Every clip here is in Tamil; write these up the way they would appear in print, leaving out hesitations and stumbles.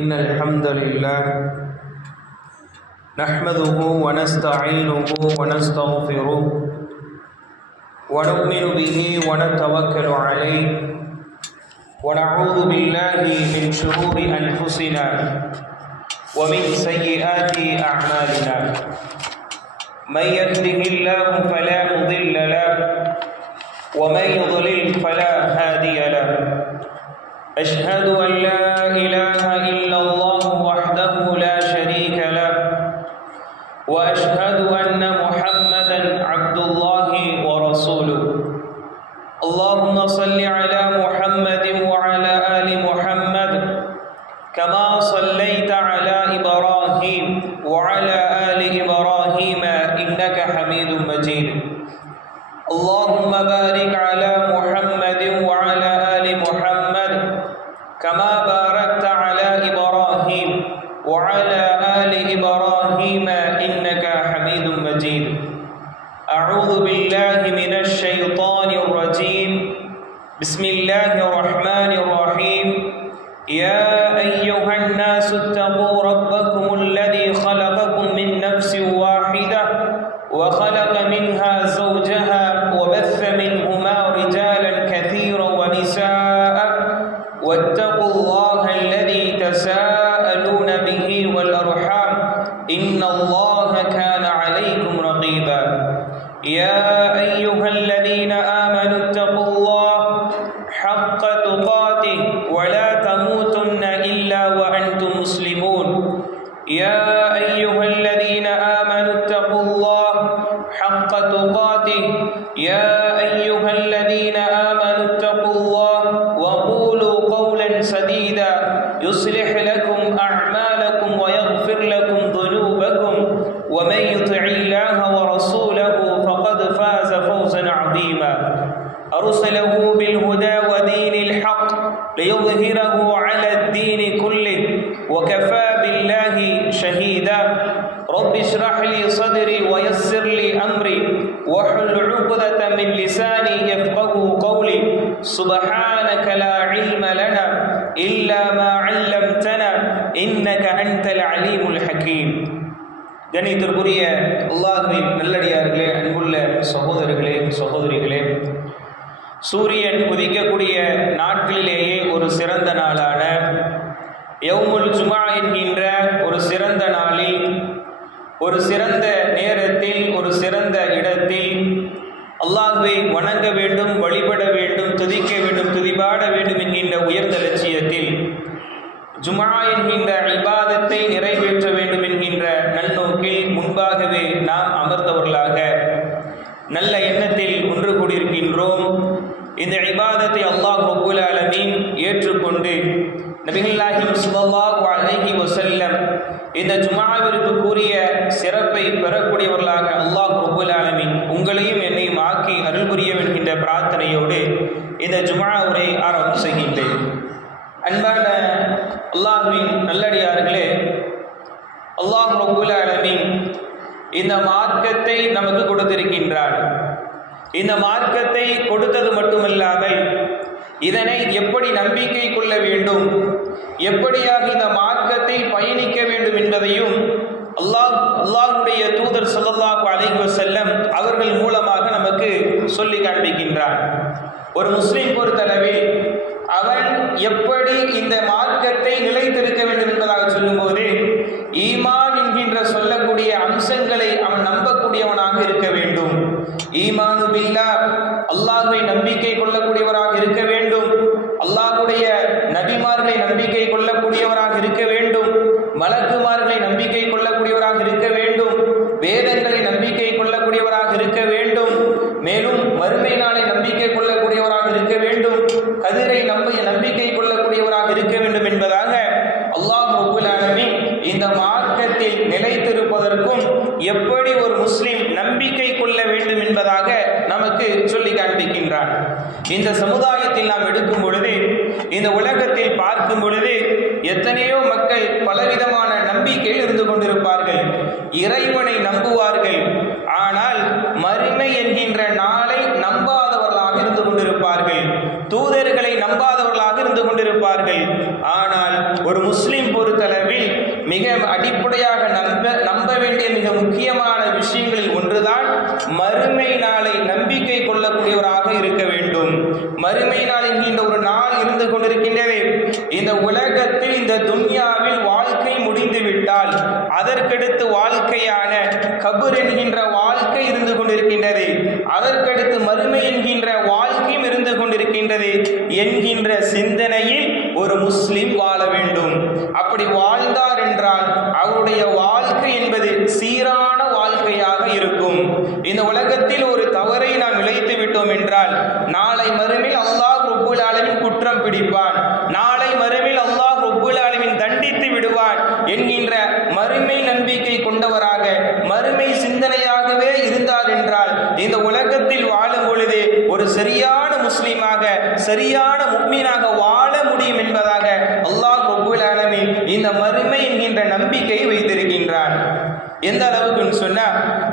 إن الحمد لله نحمده ونستعينه ونستغفره ونؤمن به ونتوكل عليه ونعوذ بالله من شرور أنفسنا ومن سيئات أعمالنا من يهده الله فلا مضل له ومن يضلل فلا هادي له أشهد أن لا إله إلا الله وحده لا شريك له وأشهد أن محمدا عبد الله ورسوله اللهم صل على محمد وعلى آل محمد كما صليت على إبراهيم وعلى آل إبراهيم إنك حميد مجيد اللهم بارك على محمد وعلى آل محمد كما باركت على إبراهيم وعلى آل إبراهيم إنك حميد مجيد أعوذ بالله من الشيطان الرجيم بسم الله الرحمن الرحيم يا أيها الناس اتقوا ربكم الذي خلقكم من نفس واحدة وخلق منها زوجها وبث منهما رجالا كثيرا ونساء واتقوا الله الذي تساءلون به والأرحام إن الله كان عليكم رقيبا يا أيها الذين آمنوا اتقوا الله حق تقاته ولا تموتن إلا وأنتم مسلمون يا أيها الذين آمنوا اتقوا الله حق تقاته يا أيها الذين آمنوا اتقوا الله وقولوا قولا سديدا يصلح لكم أعمالكم ويغفر لكم ذنوبكم ومن يطع الله ورسوله فقد فاز فوزا عظيما أرسله بالهدى ودين الحق ليظهره على الدين كله وكفى بالله شهيدا رب اشرح لي صدري ويسر لي أمري واحلل عقدة من لساني يفقه قولي سبحانك لا علم لنا إلا ما علمتنا إنك أنت العليم الحكيم கணித்திற்குரிய அல்லாஹ்வின் நல்லடியார்களே, அன்புள்ள சகோதரர்களே சகோதரிகளே, சூரியன் உதிக்கக்கூடிய நாட்களிலேயே ஒரு சிறந்த நாளான யௌமுல் ஜுமா என்கின்ற ஒரு சிறந்த நாளில், ஒரு சிறந்த நேரத்தில், ஒரு சிறந்த இடத்தில் அல்லாஹ்வை வணங்க வேண்டும், வழிபட வேண்டும், துதிக்க வேண்டும், துதிபாட வேண்டும் என்கின்ற உயர்ந்த லட்சியத்தில் ஜுமா என்கின்ற இபாதத்தை நிறைவேற்ற வேண்டும் என்கின்ற நன்னோக்கில் முன்பாகவே நாம் அமர்ந்தவர்களாக நல்ல எண்ணத்தில் ஒன்று கூடியிருக்கின்றோம். இந்த இபாதத்தை அல்லாஹ் ரப்பல் ஆலமீன் ஏற்றுக்கொண்டு நபிகள் நாயகம் ஸல்லல்லாஹு அலைஹி வஸல்லம் இந்த ஜுமாவிற்கு கூறிய சிறப்பை பெறக்கூடியவர்களாக அல்லாஹ் ரப்பல் ஆலமீன் உங்களையும் என்னையும் ஆக்கி அருள் புரிய என்கின்ற பிரார்த்தனையோடு இந்த ஜுமா உரை ஆரம்பம் செய்கின்றேன். அன்பான அல்லாஹ்வின் நல்லடியார்களே, அல்லாஹ் ரப்பல் ஆலமீன் இந்த மார்க்கத்தை நமக்கு கொடுத்திருக்கின்றார். இந்த மார்க்கத்தை கொடுத்தது மட்டுமல்லாமல் இதனை எப்படி நம்பிக்கை கொள்ள வேண்டும், எப்படியாக இந்த மார்க்கத்தை பயணிக்க வேண்டும் என்பதையும் அல்லாஹ்வுடைய தூதர் ஸல்லல்லாஹு அலைஹி வஸல்லம் அவர்கள் மூலமாக நமக்கு சொல்லி காண்பிக்கின்றார். ஒரு முஸ்லிம் பொறுத்தளவில் அவன் எப்படி இந்த மார்க்கத்தை நிலைத்திருக்க வேண்டும் என்பதாக சொல்லும்போது ஈமான் என்கின்ற சொல்லக்கூடிய அம்சங்களை அவன் நம்பக்கூடியவனாக இருக்க வேண்டும். ஈமானு பில்லாஹ், அல்லாஹ்வை நம்பிக்கை கொள்ளக்கூடியவராக இருக்க வேண்டும். அல்லாஹ்வுடைய நபிமார்களை நம்பிக்கை கொள்ளக்கூடியவராக இருக்க வேண்டும். மலக்குமார்களை நம்பிக்கை கொள்ளக்கூடியவராக இருக்க வேண்டும். வேதங்களை நம்பிக்கை கொள்ளக்கூடியவராக இருக்க வேண்டும். மேலும் மறுமை நாளை நம்பிக்கை கொள்ளக்கூடியவராக இருக்க வேண்டும். கதிரை நம்பிக்கை கொள்ளக்கூடியவராக இருக்க வேண்டும் என்பதாக அல்லாஹ் ரப்பல் ஆலமீன் இந்த மார்க்கத்தில் நிலைத்திருப்பதற்கும் எப்படி ஒரு முஸ்லிம் நம்பிக்கை கொள்ள வேண்டும் என்பதாக நமக்கு சொல்லி காண்பிக்கின்றான். இந்த சமுதாயத்தில் நாம் எடுக்கும் பொழுது, இந்த உலகத்தில் பார்க்கும் பொழுது எத்தனையோ மக்கள் பலவிதமான நம்பிக்கையில் இருந்து கொண்டிருப்பார்கள். இறைவனை நம்புவார்கள், ஆனால் மறுமை என்கின்ற நாளை நம்பாதவர்களாக இருந்து கொண்டிருப்பார்கள். தூதர்களை நம்பாதவர்களாக இருந்து கொண்டிருப்பார்கள். ஆனால் ஒரு முஸ்லிம் பொறுத்த மிக அடிப்படையாக நம்ப வேண்டிய மிக முக்கியமான விஷயங்களில் ஒன்றுதான் மறுமை நாளை நம்பிக்கை கொள்ளக்கூடியவராக இருக்க வேண்டும். மறுமை நாள் என்கின்ற ஒரு நாள் இருந்து கொண்டிருக்கின்றது. இந்த உலகத்தில் இந்த துன்யாவில் வாழ்க்கை முடிந்துவிட்டால் அதற்கடுத்து வாழ்க்கையான கபர் என்கின்ற வாழ்க்கை இருந்து கொண்டிருக்கின்றது. அதற்கடுத்து மறுமை என்கின்ற வாழ்க்கையும் இருந்து கொண்டிருக்கின்றது என்கின்ற சிந்தனையில் ஒரு முஸ்லிம் வாழ வேண்டும். அப்படி வாழ்ந்தார் என்றால் அவருடைய வாழ்க்கை என்பது சீரான வாழ்க்கையாக இருக்கும். இந்த உலகத்தில் ஒரு தவறை நாம் இழைத்து விட்டோம் என்றால் நாளை மறுமையில் அல்லாஹ் ரப்புல் ஆலமீன் குற்றம் பிடிப்பான். நாளை மறுமையில் அல்லாஹ் ரப்புல் ஆலமீன் தண்டித்து விடுவான் என்கின்ற மறுமை நம்பிக்கை கொண்டவராக மறுமை சிந்தனையாகவே இருந்தார் என்றால் இந்த உலகத்தில் வாழும் பொழுது ஒரு சரியான முஸ்லிமாக சரியான முஃமினாக வாழ முடியும் என்பதாக அல்லாஹ் ரப்புல் ஆலமீன் இந்த மறுமை என்கின்ற நம்பிக்கையை வைத்திருக்கின்றான். எந்த அளவுக்கு சொன்னா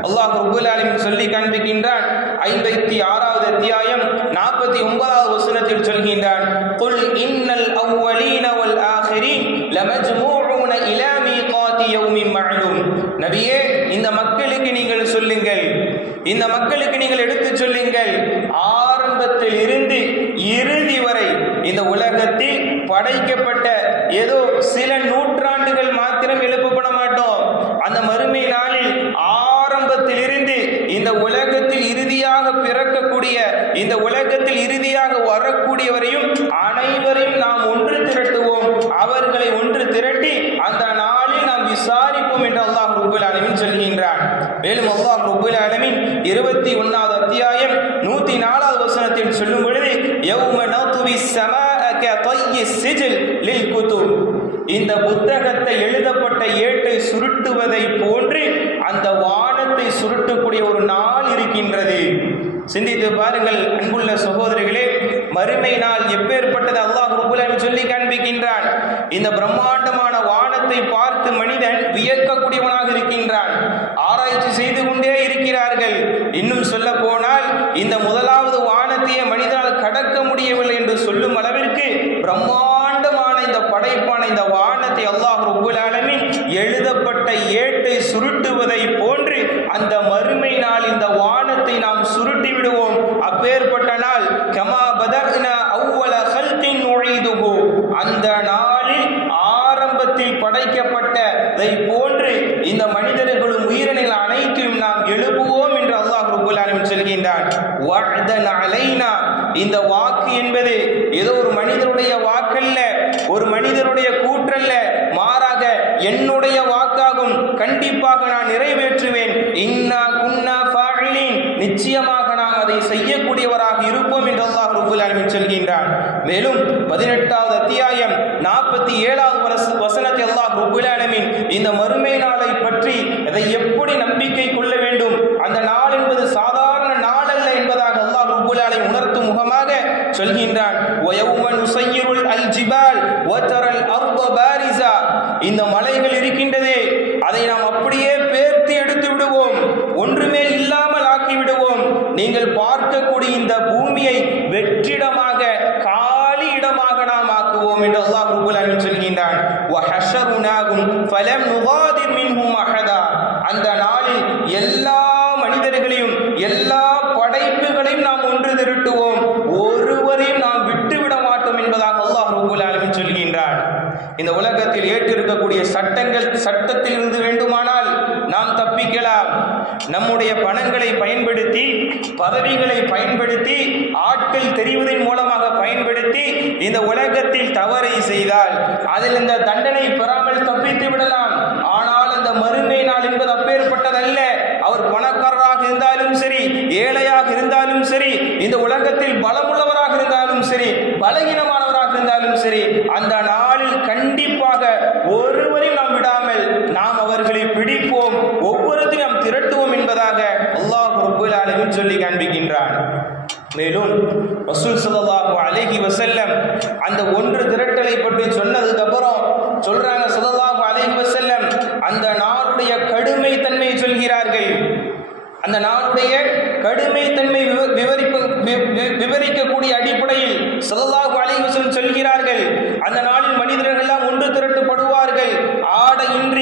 அல்லாஹ் ரப்புல் ஆலமீன் சொல்லி காண்பிக்கின்றான். 56வது அத்தியாயம் 49வது வசனத்தில் சொல்கின்றான், குல் இன்னல் அவ்வலீன வல் ஆகிரீன் லமஜ்மூஊன இலா மீகாத்தி யௌமின் மஅலூம். நபியே, இந்த மக்களுக்கு நீங்கள் சொல்லுங்கள், இந்த மக்களுக்கு நீங்கள் எடுத்துச் சொல்லுங்கள், ஆரம்பத்தில் இருந்து இறுதி வரை இந்த உலகத்தில் படைக்கப்பட்ட ஏதோ சில நூற்றாண்டுகள் மாத்திரம் எழுப்பப்பட மாட்டோம். அந்த மறுமை நாளில் ஆரம்பத்தில் இருந்து இந்த உலகத்தில் இறுதியாக பிறக்கக்கூடிய இந்த உலகத்தில் இறுதியாக வரக்கூடியவரையும் அனைவரையும் நாம் ஒன்று திரட்டுவோம். அவர்களை ஒன்று திரட்டி அந்த நாளில் நாம் விசாரிப்போம் என்று அல்லாஹ் ரப்புல் ஆலமீன் சொல்கின்றான். மேலும் அல்லாஹ் ரப்புல் ஆலமீன் 21வது அத்தியாயம் 104வது வசனத்தில் சொல்லும் பொழுது, யௌம நத்வி ஸமாஅ கதையி சிஜில் லில் குதுப். இந்த புத்தகத்தை எழுதப்பட்ட ஏட்டை சுருட்டுவதை போன்று அந்த வானத்தை சுருட்டக்கூடிய ஒரு நாள் இருக்கின்றது. சிந்தித்து பாருங்கள் அன்புள்ள சகோதரிகளே, மறுமை நாள் எப்பேற்பட்டது அல்லாஹ் ரப்புல் ஆலமீன் சொல்லி காண்பிக்கின்றான். இந்த பிரம்மாண்டமான வானத்தை பார்த்து மனிதன் வியக்கக்கூடியவனாக இருக்கின்றான். ஆராய்ச்சி செய்து கொண்டே இருக்கிறார்கள். இன்னும் சொல்ல போனால் இந்த முதலாவது வானத்தையே மனிதனால் கடக்க முடியவில்லை என்று சொல்லும் அளவிற்கு பிரம்மாண்டமான இந்த படைப்பான இந்த வானத்தை அல்லாஹ் ரப்புல் ஆலமீன் எழுதப்பட்ட ஏட்டை சுருட்டுவதை போன்று அந்த மறுமை நாள் இந்த வானத்தை நாம் சுருட்டி விடுவோம். அப்பேற்பட்ட நாள் கமா பதர்னா அவ்வல ஹல்கின் நுஈதுஹு. அந்த நாளில் ஆரம்பத்தில் படைக்கப்பட்டதை போன்று இந்த மனிதர்களும் உயிரினங்கள் அனைத்தையும் நாம் எழுப்புவோம் என்று அல்லாஹ் ரப்புல் ஆலமீன் சொல்கின்றான். வஅதன் அலைனா. இந்த வாக்கு என்பது ஏதோ ஒரு மனிதனுடைய வாக்கல்ல, ஒரு மனிதனுடைய கூற்றல்ல, மாறாக என்னுடைய வாக்காகும். கண்டிப்பாக நான் நிறைவேற்றுவேன். இன்னா குன்னா ஃபாயிலின். நிச்சயமாக நாம் அதை செய்யக்கூடியவராக இருப்போம் என்று அல்லாஹ் ரப்புல் ஆலமீன் சொல்கின்றான். மேலும் 18வது அத்தியாயம் 47வது வசனத்தில் அல்லாஹ் ரப்புல் ஆலமீன் இந்த மறுமை நாளை பற்றி அதை எப்படி நம்பிக்கை கொள்ள வேண்டும், அந்த நாள் என்பது சாதாரண நாள் அல்ல என்பதாக அல்லாஹ் ரப்புல் ஆலமீன் உணர்த்தும் முகமாக சொல்கின்றான். வயௌம நுஸய்யிருல் அல்ஜிபால் வதரல் அர்த பாரிஸா. இந்த மலைகள் இருக்கின்றதே அதை நாம் அப்படியே பேர்த்து எடுத்து விடுவோம், ஒன்றுமே இல்லாமல் ஆக்கி விடுவோம். நீங்கள் பார்க்கக்கூடிய இந்த பூமியை வெற்றிடமாக காலி இடமாக நாம் ஆக்குவோம் என்று அல்லாஹ் ரப்புல் ஆலமீன் சொல்கின்றான். வஹஷருனாகும் ஃபலம் நுகாதிர் மின்ஹும் அஹதா. அந்த நாளில் எல்லா மனிதர்களையும் எல்லா படைப்புகளையும் நாம் ஒன்று திரட்டுவோம், ஒருவரையும் நாம் விட்டுவிட மாட்டோம் என்பதாக அல்லாஹ் ரப்புல் ஆலமீன் சொல்கின்றான். இந்த உலகத்தில் ஏற்றிருக்கக்கூடிய சட்டத்தில் இருந்து வேண்டுமானால் நாம் தப்பிக்கலாம். நம்முடைய பணங்களை பயன்படுத்தி, பதவிகளை பயன்படுத்தி, ஆட்கள் தெரிவதன் மூலமாக பயன்படுத்தி இந்த உலகத்தில் தவறை செய்தால் அதில் இந்த தண்டனை பெறாமல் தப்பித்து விடலாம். ஆனால் அந்த மறுமை நாள் என்பது அப்பேற்பட்டதல்ல. அவர் பணக்காரராக இருந்தாலும் சரி, ஏழையாக இருந்தாலும் சரி, இந்த உலகத்தில் பலமுள்ளவராக இருந்தாலும் சரி, பலகீனமானவராக இருந்தாலும் சரி, அந்த நாளில் கண்டிப்பாக ஒருவரையும் நாம் விடாமல் நாம் அவர்களை பிடிப்போம், ஒவ்வொருத்தையும் நாம் திரட்டுவோம் என்பதாக அல்லாஹ் ரப்புல் ஆலமீன் சொல்லி காண்பிக்கின்றான். மேலும் ரசூல் ஸல்லல்லாஹு அலைஹி வஸல்லம் அந்த ஒன்று திரட்டலை பற்றி சொன்னதுக்கு அப்புறம் சொல்றாங்க, ஸல்லல்லாஹு அலைஹி வஸல்லம் அந்த நாளுடைய கடுமை தன்மை சொல்கிறார்கள். அந்த நாளுடைய கடுமை தன்மை விவரிக்கக்கூடிய அடிப்படையில் ஸல்லல்லாஹு அலைஹி வஸல்லம் சொல்கிறார்கள், அந்த நாளில் மனிதர்கள் எல்லாம் ஒன்று திரட்டப்படுவார்கள், ஆடையின்றி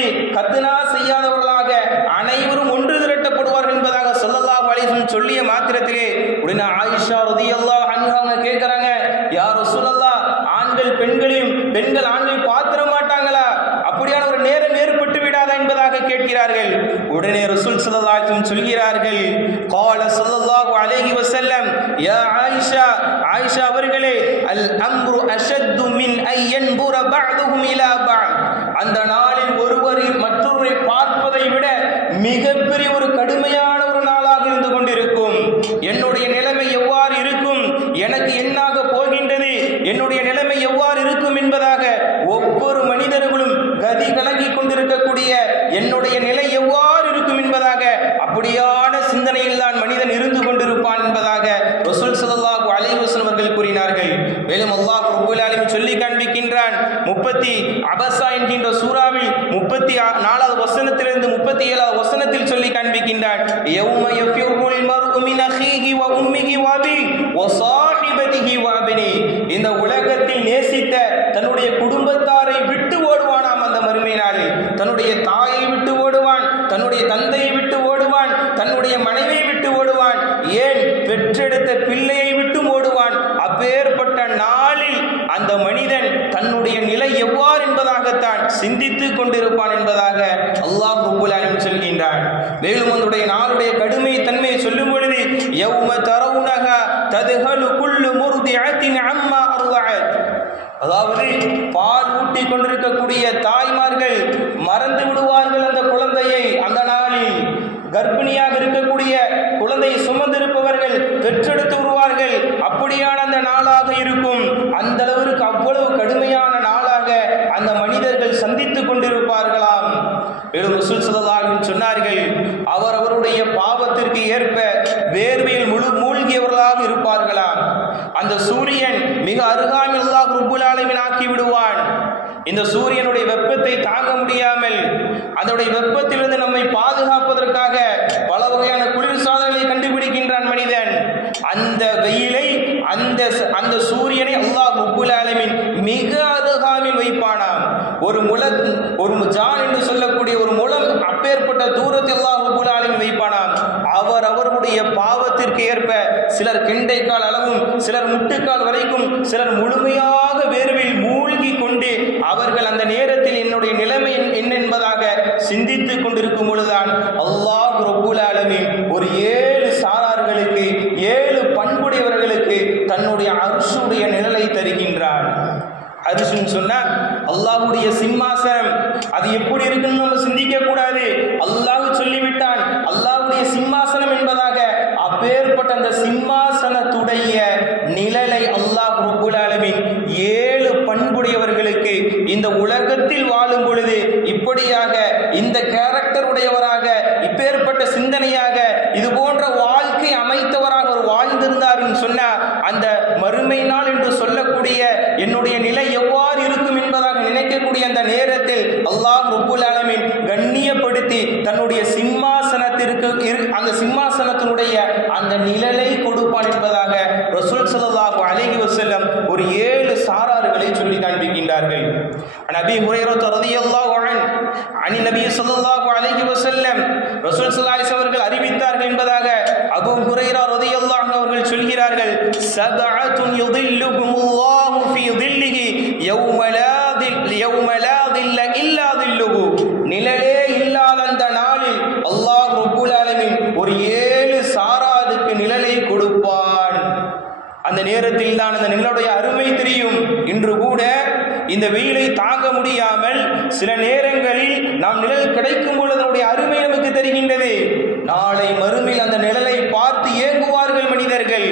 ஆண்கள் பெண்களையும் பெண்கள் ஆண்களை பார்த்திட மாட்டாங்களா? அப்படியான ஒரு நேரம் ஏற்பட்டு விடாதா என்பதாக கேட்கிறார்கள். உடனே ரசூல் ஸல்லல்லாஹு அலைஹி வஸல்லம் சொல்கிறார்கள், قال ஸல்லல்லாஹு அலைஹி வஸல்லம், யா ஆயிஷா, ஆயிஷா அவர்களே, அல் அம்ரு அஷத்து மின் ஐ யன்புர பஅதுஹும் இலா பஅத், அந்த நாளில் ஒருவர் மற்றொருவரை பார்ப்பதை விட மிகப்பெரிய ஒரு கடுமையான ஒரு நாளாக இருந்து கொண்டிருக்கும். என்னுடைய நிலைமை எவ்வாறு இருக்கும், எனக்கு என்னாக போகின்றது, என்னுடைய நிலைமை எவ்வாறு இருக்கும் என்பதாக ஒவ்வொரு மனிதர்களும் கதி கலங்கி கொண்டிருக்கக்கூடிய என்னுடைய நிலை எவ்வாறு இருக்கும் என்பதாக அப்படியான சிந்தனையில் தான் மனிதன் இருந்து கொண்டிருப்பான் என்பதாக ரசூல் ஸல்லல்லாஹு அலைஹி வஸல்லம் அவர்கள் கூறினார்கள். மேலும் அல்லாஹ் ரப்பல் ஆலமீன் சொல்லி காண்பிக்கின்றான், அபஸா என்கின்ற சூராவில் 34வது வசனத்திலிருந்து 37வது வசனத்தில் சொல்லி காண்பிக்கின்றான், யௌம யஃபிருல் மர்உ மின் அஹீஹி வ உம்மிஹி வ அபீஹி வ ஸாஹிபதிஹி வ அப்னிஹி, இந்த உலகத்தில் நேசித்த தன்னுடைய குடும்பத்தாரை விட்டு ஓடுவானாம் அந்த மறுமை நாளில். தன்னுடைய தாயை விட்டு ஓடுவான், தன்னுடைய தந்தையை விட்டு ஓடுவான், தன்னுடைய மனைவியை விட்டு ஓடுவான், ஏன் பெற்றெடுத்த பிள்ளையை விட்டு ஓடுவான். அப்பேற்பட்ட நாளில் அந்த மனிதன் தன்னுடைய நிலை எவ்வாறு என்பதாகத்தான் சிந்தித்துக் கொண்டிருப்பான் என்பதாக அல்லாஹ் ரப்பல் ஆலமீன் சொல்கின்றான். மேலும் அதனுடைய நாளுடைய கடுமை தன்மையை சொல்லும் பொழுது, யௌம தரவுனஹா தத்ஹலு குல்லு முர்திஅத்தின் அம்மா அர்தஅத், அதாவது பால் ஊட்டி கொண்டிருக்கக்கூடிய தாய்மார்கள் மறந்து விடுவார்கள் அந்த குழந்தையை. அந்த நாளில் கர்ப்பிணியாக இருக்கக்கூடிய குழந்தையை சுமந்திருப்பவர்கள் பெற்றெடுத்து வருவார்கள். அப்படியான அந்த நாளாக இருக்கும். அந்த அளவிற்கு அவ்வளவு கடுமையான நாளாக அந்த மனிதர்கள் சந்தித்துக் கொண்டிருப்பார்களாம். மேலும் ரசூல் ஸல்லல்லாஹு அலைஹி வஸல்லம் சொன்னார்கள், அவருடைய பாவத்திற்கு ஏற்ப வேர்வையில் மூழ்கியவர்களாக இருப்பார்களாம். அந்த சூரியன் மிக அருகாமையில் அல்லாஹ் ரப்பல் ஆலமீன் ஆக்கி விடுவான். இந்த சூரியனுடைய வெப்பத்தை தாங்க முடியாமல் அதனுடைய வெப்பத்திலிருந்து நம்மை பாதுகாப்பதற்காக பல வகையான குளிர்சாதனங்களை கண்டுபிடிக்கின்றான் மனிதன். அந்த வெயிலை அந்த சூரியனை அல்லாஹ் ரப்பல் ஆலமீன் மிக அருகாமையில் வைப்பானாம். ஒரு ஜான் என்று சொல்லக்கூடிய ஒரு முழம் அப்பேற்பட்ட தூரத்தில் அல்லாஹ் ரப்பல் ஆலமீன் வைப்பானாம். அவர்களுடைய பாவத்திற்கு ஏற்ப சிலர் கெண்டைக்கால் அளவும், சிலர் முட்டுக்கால் வரைக்கும், சிலர் முழுமையாக வேர்வையில் மூழ்கி கொண்டு அவர்கள் அந்த நேரத்தில் என்னுடைய நிலைமை என்ன என்பதாக சிந்தித்துக் கொண்டிருக்கும் பொழுதுதான் அல்லாஹ் ரப்பல் ஆலமீன் ஒரு 7 சாரார்களுக்கு 7 பண்புடையவர்களுக்கு தன்னுடைய அர்ஷுடைய நிழலை தருகின்றான். அரிசுன்னு சொன்னா அல்லாஹ்வுடைய சிம்மாசனம். அது எப்படி இருக்குன்னு நம்ம சிந்திக்க கூடாது. அல்லாஹ் சொல்லிவிட்டான் அல்லாஹ்வுடைய சிம்மாசனம் என்பதாக. அப்பேற்பட்ட அந்த சிம்மாசனத்துடைய நிழலை அல்லாஹ் ரப்பல் ஆலமீன் 7 பண்புடையவர்களுக்கு இந்த உலகத்தில் வாழும் பொழுது இப்படியாக இந்த கேரக்டர் உடையவராக, இப்பேற்பட்ட சிந்தனையாக, இது போன்ற வாழ்க்கை அமைத்தவராக ஒரு வாழ்ந்திருந்தார் சொன்னா அந்த மறுமை நாள் என்று சொல்லக்கூடிய என்னுடைய நிலை எவ்வாறு இருக்கும் என்பதாக நினைக்கக்கூடிய அந்த நேரத்தில் அல்லாஹ் ரப்பல் ஆலமீன் கண்ணியப்படுத்தி தன்னுடைய சிம்மாசனத்திற்கு அந்த சிம்மாசனத்தினுடைய அந்த நிழலை கொடுப்பான் என்பதாக ரசூல் ஸல்லல்லாஹு அலைஹி வஸல்லம் ஒரு 7 சாரார்களை சொல்லி காண்பிக்கின்றார்கள். நபி ஹுரைரா ரலியல்லாஹு அன்ஹு அனி நபி ஸல்லல்லாஹு அலைஹி வஸல்லம் ரசூல் ஸல்லல்லாஹு அலைஹி வஸல்லம் அவர்கள் அறிவித்தார்கள் என்பதாக அபூ ஹுரைரா ரலியல்லாஹு அன்ஹு அவர்கள் சொல்கிறார்கள், சபஅத்துன் யுதில்லுஹுமுல்லாஹு ஃபீ தில்லிஹி யௌம லா தில்ல இல்லா தில்லுஹு, நிழலே இல்லாத அந்த நாளில் அல்லாஹ் ரப்பல் ஆலமீன் ஒரு 7 சாராருக்கு நிழலை கொடுப்பான். அந்த நேரத்தில் தான் அந்த நிழலுடைய அருமை தெரியும். இன்று கூட இந்த வெயிலை தாங்க முடியாமல் சில நேரங்களில் நாம் நிழல் கிடைக்கும் பொழுது அதனுடைய அருமை நமக்கு தெரிகின்றது. நாளை மறுமையில் அந்த நிழலை பார்த்து ஏங்குவார்கள் மனிதர்கள்.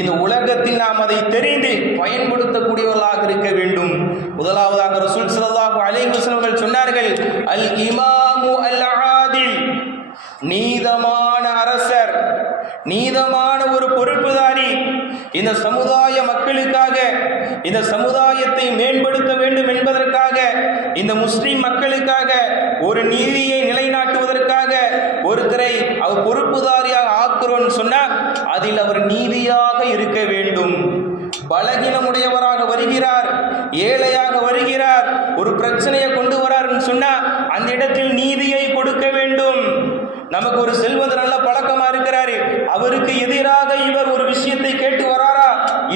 இந்த உலகத்தில் நாம் அதை தெரிந்து பயன்படுத்தக்கூடியவர்களாக இருக்க வேண்டும். முதலாவதாக ரசூல் ஸல்லல்லாஹு அலைஹி வஸல்லம் அவர்கள் சொன்னார்கள், அல் இமாமு அல் ஆதில், நீதமான அரசர், நீதமான ஒரு பொறுப்புதாரி, இந்த சமுதாய மக்களுக்காக, இந்த சமுதாயத்தை மேம்படுத்த வேண்டும் என்பதற்காக, இந்த முஸ்லிம் மக்களுக்காக ஒரு நீதியை நிலைநாட்டுவதற்காக ஒருத்தரை அவர் பொறுப்புதாரியாக ஆக்குறோன்னு சொன்னால் அதில் அவர் நீதியாக இருக்க வேண்டும். பலகீனமுடையவராக வருகிறார், ஏழையாக வருகிறார், ஒரு பிரச்சனையை கொண்டு வராருன்னு சொன்னா அந்த இடத்தில் நீதியை கொடுக்க வேண்டும். நமக்கு ஒரு செல்வந்தர் நல்ல பழக்கமா இருக்கிறாரு, அவருக்கு எதிராக இவர் ஒரு விஷயத்தை கேட்டு வராரா,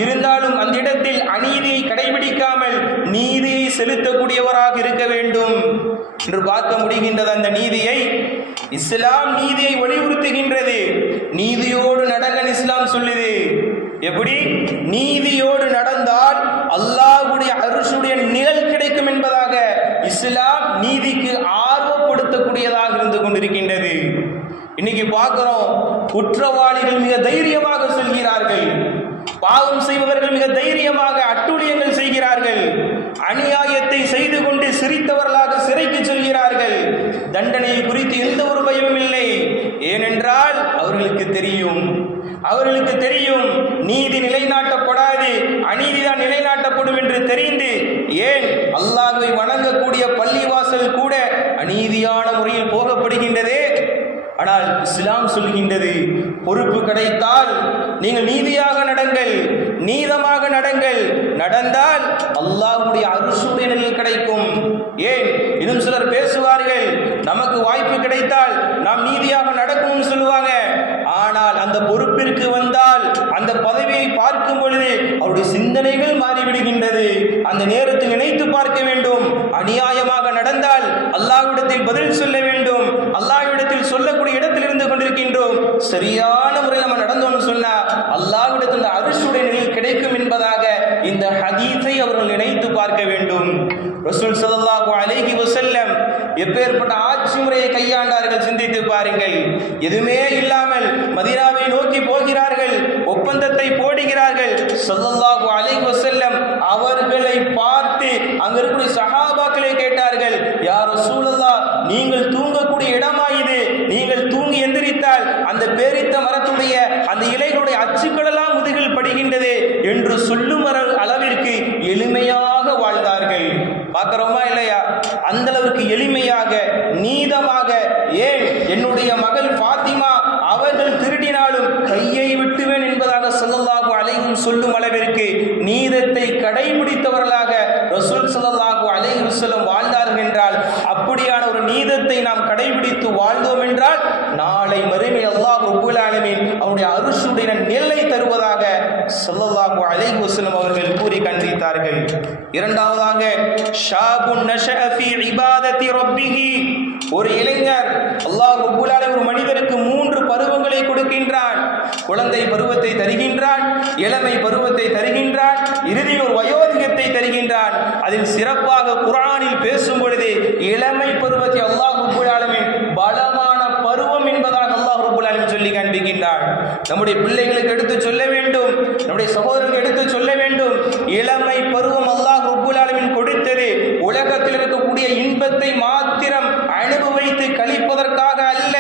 இருந்தாலும் அந்த இடத்தில் அநீதியை கடைபிடிக்காமல் நீதியை செலுத்தக்கூடியவராக இருக்க வேண்டும் என்று பார்க்க முடிகின்றது. அந்த நீதியை இஸ்லாம் நீதியை வலியுறுத்துகின்றது. நீதியோடு நடங்கன்னு இஸ்லாம் சொல்லுது. எப்படி? நீதியோடு நடந்தால் அல்லாஹ்வுடைய அர்ஷுடைய நிழல் கிடைக்கும் என்பதாக இஸ்லாம் நீதிக்கு ஆர்வப்படுத்தக்கூடியதாக இருந்து கொண்டிருக்கின்றது. இன்னைக்கு பார்க்கிறோம், குற்றவாளிகள் மிக தைரியமாக சொல்கிறார்கள், பாவம் செய்பவர்கள் மிக தைரியமாக அட்டூழியங்கள் செய்கிறார்கள், அநியாயத்தை செய்து கொண்டு சிரித்தவர்களாக சிறைக்கு செல்கிறார்கள். தண்டனை குறித்து எந்த ஒரு பயமும் இல்லை. ஏனென்றால் அவர்களுக்கு தெரியும் நீதி நிலைநாட்டப்படாது, அநீதிதான் நிலைநாட்டப்படும் என்று தெரிந்து ஏன் அல்லாஹ்வை வணங்கக்கூடிய பள்ளிவாசல் கூட அநீதியான முறையில் போகப்படுகின்றதே. ஆனால் இஸ்லாம் சொல்கின்றது, பொறுப்பு கிடைத்தால் நீங்கள் நீதியாக நடங்கள், நீதமாக நடங்கள். நடந்தால் அல்லாஹ்வுடைய அர்ஷுடைய நிழல் கிடைக்கும். ஏன் இன்னும் சிலர் பேசுவார்கள், நமக்கு வாய்ப்பு கிடைத்தால் நாம் நீதியாக நடக்கும்னு சொல்லுவாங்க. ஆனால் அந்த பொறுப்பிற்கு வந்தால், அந்த பதவியை பார்க்கும் பொழுது அவருடைய சிந்தனைகள் மாறிவிடுகின்றது. அந்த நேரத்தில் நினைத்து பார்க்க வேண்டும், அநியாயமாக நடந்தால் அல்லாஹ்விடத்தில் பதில் சொல்ல வேண்டும். அல்லாஹ்விடத்தில் சொல்லக்கூடிய இடத்தில் இருந்து கொண்டிருக்கின்றோம், சரியான முறையில் நம்ம நடந்தோம்னு சொன்னா அல்லாஹ்விடத்தில் அர்ஷுடைய நிழல் கிடைக்கும் என்பதாக இந்த ஹதீஸை அவர்கள் நினைத்து பார்க்க வேண்டும். ரசூல் ஸல்லல்லாஹு அலைஹி வஸல்லம் எப்பேற்பட்ட ஆட்சி முறையை கையாண்டார்கள் சிந்தித்து பாருங்கள். எதுவுமே இல்லாமல் மதீனாவை நோக்கி போகிறார்கள், ஒப்பந்தத்தை போடுகிறார்கள். ஸல்லல்லாஹு அலைஹி வஸல்லம் அவர்களை பார்த்து அங்க இருக்கக்கூடிய சஹாபாக்களை கேட்டார்கள், யா ரசூலல்லாஹ், நீங்கள் தூங்கக்கூடிய இடமா இது? நீங்கள் தூங்கி எந்திரித்தால் அந்த பேரித்த மரத்துடைய அந்த இலைகளுடைய அச்சுக்கள் எல்லாம் முதுகில் படுகின்றது என்று சொல்லும் அளவிற்கு எளிமையாக வாழ்ந்தார்கள். பார்க்கிறோமா இல்லையா? அந்த அளவுக்கு எளிமையாக, நீதமாக. ஏன் என்னுடைய மகள் ஃபாத்திமா அவர்கள் திருடினாலும் கையை விட்டுவேன் என்பதாக ஸல்லல்லாஹு அலைஹி சொல்லும் அளவிற்கு நீதத்தை கடைபிடித்தவர்களாக ரசூல் ஸல்லல்லாஹு அலைஹி வஸல்லம் வாழ்ந்தார்கள் என்றால், அப்படியான ஒரு நீதத்தை நாம் கடைபிடித்து வாழ்ந்தோம் என்றால் நாளை மறுமை அல்லாஹ் ரப்பல் ஆலமீன் அவருடைய அர்ஷுடைய நிழலை தருவதாக ஸல்லல்லாஹு அலைஹி வஸல்லம் அவர்கள் கூறி காண்பித்தார்கள். இரண்டாவதாக, ஷாபுன் நஷஅ ஃபீ இபாதத்தி ரப்பிஹி, ஒரு இளைஞர் அல்லாஹ் ரப்பல் ஆலமீன் ஒரு மனிதருக்கு 3 பருவங்களை கொடுக்கின்றான். குழந்தை பருவத்தை தருகின்றான், இளமை பருவத்தை தருகின்றான், இறுதியில் ஒரு வயோதிகத்தை தருகின்றான். அதில் சிறப்பாக குர்ஆனில் பேசும் பொழுது இளமை பருவத்தை அல்லாஹ் ரப்பல் ஆலமீன் பலமான பருவம் என்பதாக அல்லாஹ் ரப்பல் ஆலமீன் சொல்லி காண்பிக்கின்றான். நம்முடைய பிள்ளைகளுக்கு எடுத்து சொல்ல வேண்டும், நம்முடைய சகோதரர்களுக்கு எடுத்து சொல்ல வேண்டும், இளமை பருவம் அல்லாஹ் ரப்பல் ஆலமீன் கொடுத்தது உலகத்தில் இருக்கக்கூடிய இன்பத்தை மாத்திரம் அனுபவித்து கழிப்பதற்காக அல்ல,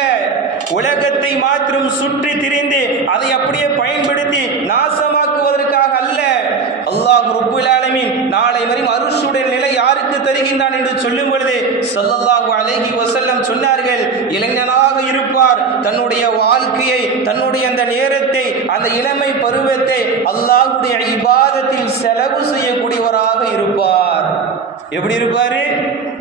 உலகத்தை மாத்திரம் சுற்றி திரிந்து அதை அப்படியே பயன்படுத்தி நாசமாக்குவதற்காக அல்ல. அல்லாஹ் ரப்பல் ஆலமீன் நாளை வரும் அர்ஷுடைய நிலை யாருக்கு தருகின்றான் என்று சொல்லும் பொழுது ஸல்லல்லாஹு அலைஹி வஸல்லம் சொன்னார்கள், இளைஞனாக இருப்பார், தன்னுடைய வாழ்க்கையை, தன்னுடைய அந்த நேரத்தை, அந்த இளமை பருவத்தை அல்லாஹ்வுடைய இபாதத்தில் செலவு செய்யக்கூடியவராக இருப்பார். எப்படி இருப்பாரு?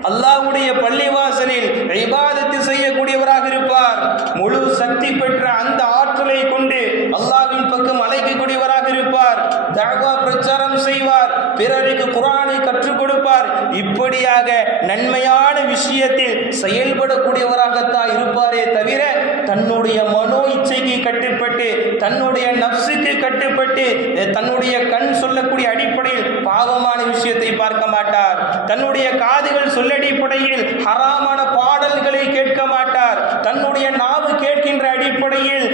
அல்லாஹ்வுடைய பள்ளிவாசலில் இபாதத்து செய்யக்கூடியவராக இருப்பார். முழு சக்தி பெற்ற அந்த ஆற்றலை கொண்டு அல்லாஹ்வின் பக்கம் அழைக்கக்கூடியவராக இருப்பார். தஅவா பிரச்சாரம் செய்வார், பிறருக்கு குர்ஆனை கற்றுக் கொடுப்பார். இப்படியாக நன்மையான விஷயத்தில் செயல்படக்கூடியவராகத்தான் இருப்பாரே தவிர தன்னுடைய மனோ இச்சைக்கு கட்டுப்பட்டு, தன்னுடைய நப்சுக்கு கட்டுப்பட்டு, தன்னுடைய கண் சொல்லக்கூடிய அடிப்படையில் பாவமான விஷயத்தை பார்க்க மாட்டார். தன்னுடைய காதுகள் சொல்லடிப்படையில் ஹராமான பாடல்களை கேட்க மாட்டார். தன்னுடைய நாவு கேட்கின்ற அடிப்படையில்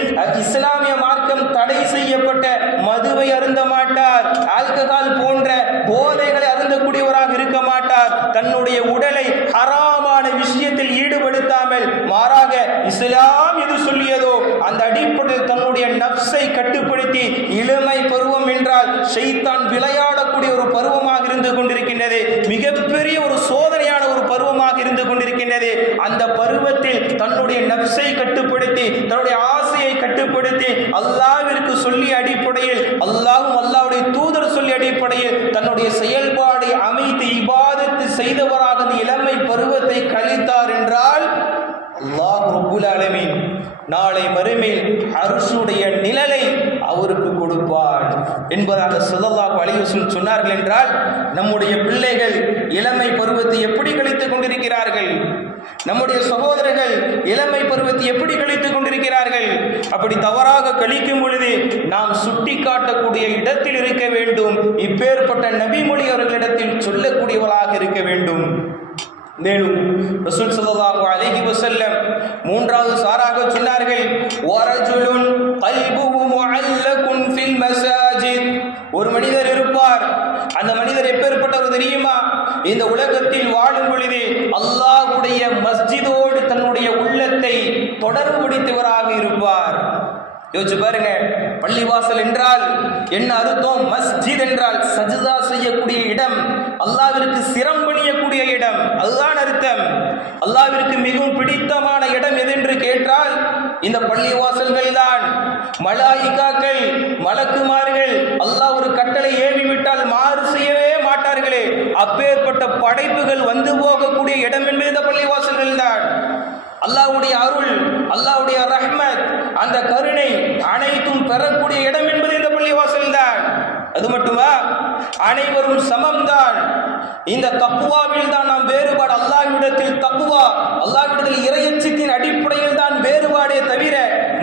இஸ்லாமிய மார்க்கம் தடை செய்யப்பட்ட மதுவை அருந்த மாட்டார். ஆல்கஹால் போன்ற போதைகளை அருந்தக்கூடியவராக இருக்க மாட்டார். தன்னுடைய உடலை ஹராமான விஷயத்தில் ஈடுபடுத்தாமல் மாறாக இஸ்லாம் எது சொல்லியதோ அந்த அடிப்படையில் தன்னுடைய நப்சை கட்டுப்படுத்தி, இளமை பருவம் என்றால் ஷைத்தான் விளையாடக்கூடிய ஒரு பருவமாக இருந்து கொண்டிருக்கின்றது. மிகப்பெரிய ஒரு சோதனையான ஒரு பருவமாக இருந்து கொண்டிருக்கின்றது. அந்த பருவத்தில் தன்னுடைய நப்சை கட்டுப்படுத்தி, தன்னுடைய ஆசையை கட்டுப்படுத்தி, அல்லாஹ்விற்கு சொல்லி அடிப்படையில், அல்லாஹ்வும் அல்லாஹ்வுடைய தூதர் சொல்லி அடிப்படையில் தன்னுடைய செயல்பாடை அமைத்து இபாதத்து செய்தவராக அந்த இளமை பருவத்தை கழித்தார் என்றால் அல்லாஹ் ரப்பல் ஆலமீன் நாளை மறுமையில் அர்ஷுடைய நிழலை அவருக்கு கொடுப்பார் என்பதாக வஸல்லம் சொன்னார்கள் என்றால், நம்முடைய பிள்ளைகள் இளமை பருவத்தை எப்படி கழித்துக் கொண்டிருக்கிறார்கள், நம்முடைய சகோதரர்கள் இளமை பருவத்தை எப்படி கழித்துக் கொண்டிருக்கிறார்கள். அப்படி தவறாக கழிக்கும் பொழுது நாம் சுட்டி காட்டக்கூடிய இடத்தில் இருக்க வேண்டும். இப்பேற்பட்ட நபிமொழி அவர்களிடத்தில் சொல்லக்கூடியவர்களாக இருக்க வேண்டும். மேலும் ரசூல் ஸல்லல்லாஹு அலைஹி வஸல்லம் மூன்றாவது சாராக சொன்னார்கள், வரஜுலுன் கல்புஹு முஅல்லகுன் ஃபில் மசாஜித். ஒரு மனிதர் இருப்பார். அந்த மனிதர் எப்பேற்பட்டவர் தெரியுமா? இந்த உலகத்தில் வாழும் பொழுது அல்லாஹ்வுடைய மஸ்ஜிதோடு தன்னுடைய உள்ளத்தை தொடர்புபடுத்தியவராக இருப்பார். யோசிச்சு பாருங்க, பள்ளிவாசல் என்றால் என்ன அர்த்தம்? மஸ்ஜித் என்றால் சஜ்தா செய்யக்கூடிய இடம், அல்லாஹ்விற்கு சிரம் பணியக்கூடிய இடம், அதுதான் அர்த்தம். அல்லாஹ்விற்கு மிகவும் பிடித்தமான இடம் எது என்று கேட்டால் இந்த பள்ளிவாசல்கள் தான். மலாயிகாக்கள், மலக்குமார்கள் அல்லாஹ் ஒரு கட்டளை ஏவிவிட்டால் மாறு செய்யவே மாட்டார்களே, அப்பேற்பட்ட படைப்புகள் வந்து போகக்கூடிய இடம் என்பது இந்த பள்ளிவாசல்கள் தான். அல்லாஹ்வுடைய அருள், அல்லாஹ்வுடைய ரஹ்மத், அந்த கருணை அனைத்தும் பெறக்கூடிய இடம் என்பது இந்த பள்ளிவாசல் தான். அது மட்டுமா, அனைவரும் சமம்தான். இந்த தக்வாவில் தான் நாம் வேறுபாடு. அல்லாஹ்விடத்தில் தக்வா, அல்லாஹ்விடத்தில் இறையச்சத்தின் அடிப்படையில் தான் வேறுபாடே தவிர